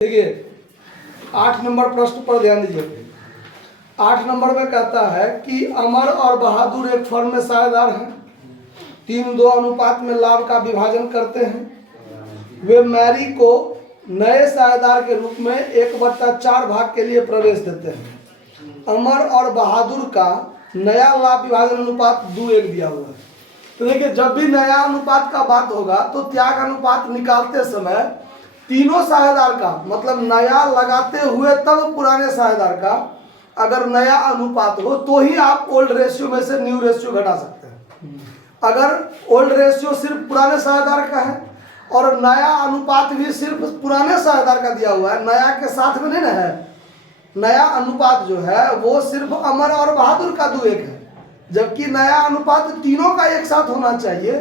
देखिए 8 नंबर प्रश्न पर ध्यान दीजिए। 8 नंबर में कहता है कि अमर और बहादुर एक फर्म में साझेदार हैं, 3-2 अनुपात में लाभ का विभाजन करते हैं। वे मैरी को नए साझेदार के रूप में 1/4 भाग के लिए प्रवेश देते हैं। अमर और बहादुर का नया लाभ विभाजन अनुपात 2:1 दिया हुआ है। तो देखिए जब भी नया अनुपात का बात होगा तो त्याग अनुपात निकालते समय तीनों साझेदार का मतलब नया लगाते हुए तब पुराने साझेदार का अगर नया अनुपात हो तो ही आप ओल्ड रेशियो में से न्यू रेशियो घटा सकते हैं। अगर ओल्ड रेशियो सिर्फ पुराने साझेदार का है और नया अनुपात भी सिर्फ पुराने साझेदार का दिया हुआ है, नया के साथ में नहीं ना है, नया अनुपात जो है वो सिर्फ अमर और बहादुर का 2:1 है, जबकि नया अनुपात तीनों का एक साथ होना चाहिए।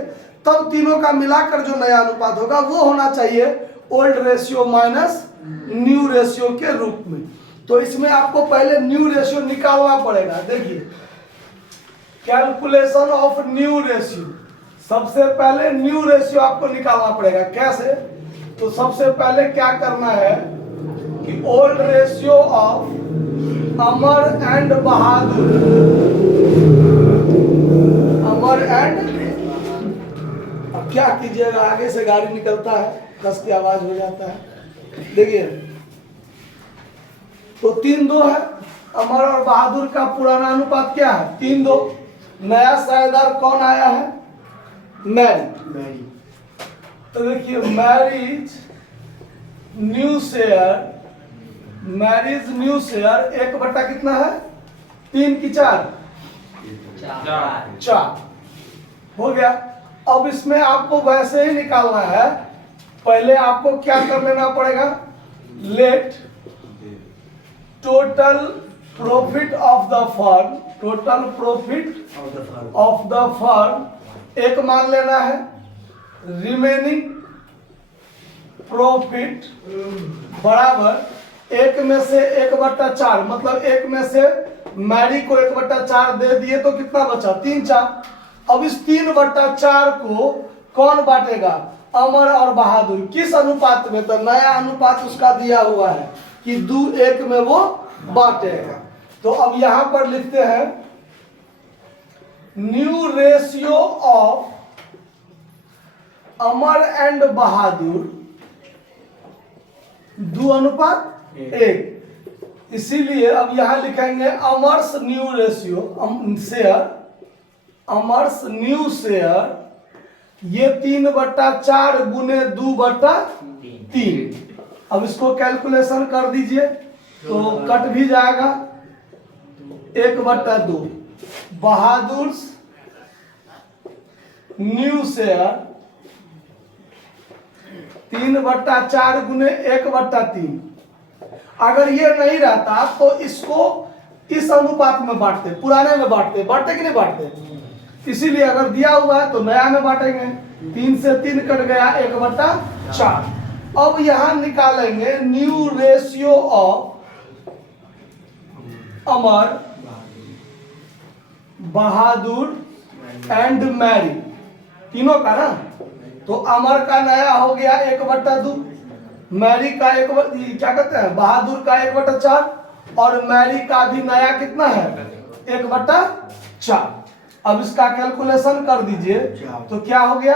तब तीनों का मिलाकर जो नया अनुपात होगा वो होना चाहिए old ratio minus new ratio के रूप में। तो इसमें आपको पहले न्यू रेशियो निकालना पड़ेगा। देखिए कैलकुलेशन ऑफ न्यू रेशियो, सबसे पहले न्यू रेशियो आपको निकालना पड़ेगा। कैसे? तो सबसे पहले क्या करना है कि old ratio of Amar and Bahadur, Amar and, अब क्या कीजिएगा, आगे से गाड़ी निकलता है, कस की आवाज हो जाता है। देखिए तो 3-2 है, अमर और बहादुर का पुराना अनुपात क्या है? 3-2। नया साझेदार कौन आया है? मैरी। तो देखिए marriage new share, marriage new share 1 कितना है? 3 की 4 हो गया। अब इसमें आपको वैसे ही निकालना है, पहले आपको क्या कर लेना पड़ेगा, let total profit of the firm, total profit of the firm 1 मान लेना है, रिमेनिंग प्रॉफिट बराबर 1 में से 1/4, मतलब 1 में से मैरी को 1/4 दे दिए तो कितना बचा? 3/4। अब इस 3/4 को कौन बांटेगा? अमर और बहादुर। किस अनुपात में? तो नया अनुपात उसका दिया हुआ है कि 2:1 में वो बांटेगा। तो अब यहां पर लिखते हैं new ratio of Amar and Bahadur 2:1। इसीलिए अब यहां लिखेंगे Amar's new ratio share, Amar's new share ये 3/4 गुने 2/3। अब इसको कैलकुलेशन कर दीजिए तो कट भी जाएगा 1/2। बहादुर न्यू शेयर 3/4 गुने 1/3। अगर ये नहीं रहता तो इसको इस अनुपात में बांटते, पुराने में बांटते कि नहीं बांटते? इसीलिए अगर दिया हुआ है तो नया में बांटेंगे। 3 से 3 कट गया 1/4। अब यहां निकालेंगे new ratio of Amar Bahadur and Mary, तीनों का ना। तो अमर का नया हो गया 1/2, मैरी का क्या कहते हैं, बहादुर का 1/4 और मैरी का भी नया कितना है? 1/4। अब इसका कैलकुलेशन कर दीजिए तो क्या हो गया?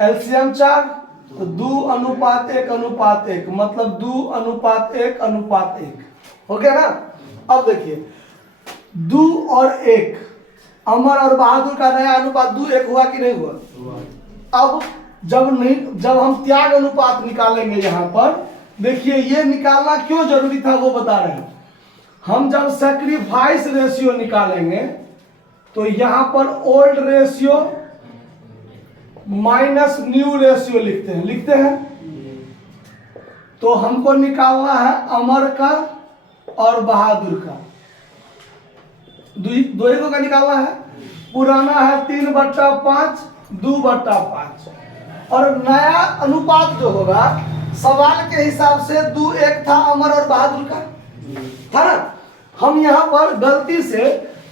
एलसीएम 4, तो 2:1:1, मतलब 2:1:1 हो गया ना। अब देखिए 2 और 1, अमर और बहादुर का नया अनुपात 2:1 हुआ कि नहीं हुआ? अब जब हम त्याग अनुपात निकालेंगे यहां पर, देखिए ये निकालना क्यों जरूरी था वो बता रहे हैं। हम जब सैक्रिफाइस रेशियो निकालेंगे तो यहां पर old ratio minus new ratio लिखते हैं। तो हमको निकालना है अमर का और बहादुर का, दोनों का निकालना है। पुराना है 3/5, 2/5 और नया अनुपात जो होगा सवाल के हिसाब से 2:1 था अमर और बहादुर का, था ना। हम यहां पर गलती से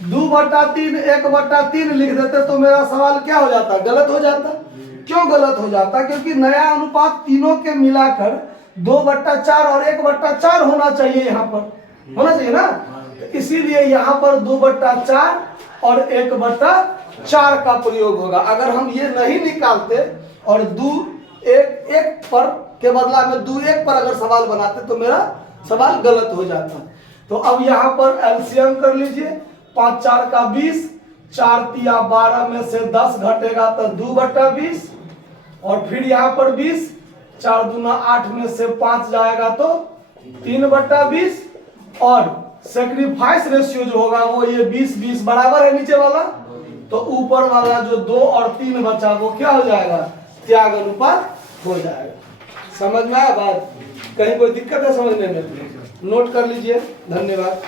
2/3 1/3 लिख देते तो मेरा सवाल क्या हो जाता? गलत हो जाता। क्यों गलत हो जाता? क्योंकि नया अनुपात तीनों के मिलाकर 2/4 और 1/4 होना चाहिए, यहाँ पर होना चाहिए ना। तो इसीलिए यहाँ पर 2/4 और 1/4 का प्रयोग होगा। अगर हम ये नहीं निकालते और 2 1 पर के बदला में 2 1 पर अगर सवाल बनाते तो मेरा सवाल गलत हो जाता। तो अब यहाँ पर एलसीएम कर लीजिए, 5 4 का 20, 4 तिया 12 में से 10 घटेगा तो 2/20, और फिर यहाँ पर 20, 4 दूना 8 में से 5 जाएगा तो 3/20, और सेक्रीफाइस रेशियो जो होगा वो ये 20-20 बराबर है नीचे वाला, तो ऊपर वाला जो 2 और 3 बचा वो क्या हो जाएगा, त्याग अनुपात हो जाएगा। समझ में आया बात? कहीं कोई दिक्कत है समझने में? नोट कर लीजिए। धन्यवाद।